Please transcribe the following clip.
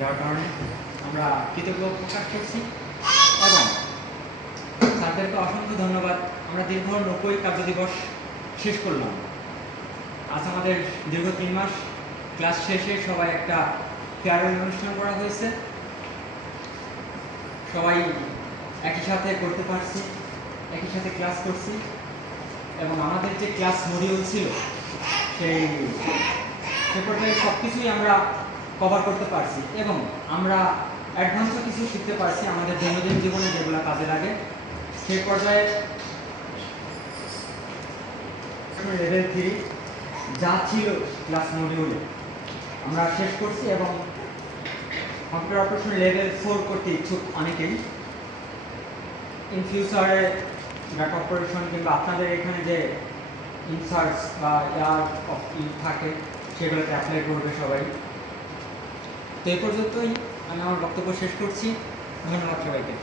যার কারণে আমরা কৃতজ্ঞ প্রকাশ করছি এবং স্যারদেরকে অসংখ্য ধন্যবাদ। আমরা দীর্ঘ 90 কার্যদিবস শেষ করলাম। আজ আমাদের দীর্ঘ 3 মাস ক্লাস শেষে সবাই একটা ফেয়ারওয়েল অনুষ্ঠান করা হয়েছে। সবাই একই সাথে করতে পারছি, একই সাথে ক্লাস করছি এবং আমাদের যে ক্লাস মডিউল ছিল সে পর্যায়ে সব কিছুই আমরা কভার করতে পারছি এবং আমরা অ্যাডভান্সও কিছু শিখতে পারছি আমাদের দৈনন্দিন জীবনে যেগুলো কাজে লাগে। সেই পর্যায়ে লেভেল 3 যা ছিল ক্লাস মডিউলে আমরা শেষ করছি এবং কম্পিউটার অপারেশন লেভেল 4 করতে ইচ্ছুক অনেকেই। ইন ফিউচারে ডাটা অপারেশন কিংবা আপনাদের এখানে যে ইনসার্চ বা ইয়ার অফ থাকে সেগুলোতে অ্যাপ্লাই করবে সবাই। তো এই পর্যন্তই আমি আমার বক্তব্য শেষ করছি। ধন্যবাদ সবাইকে।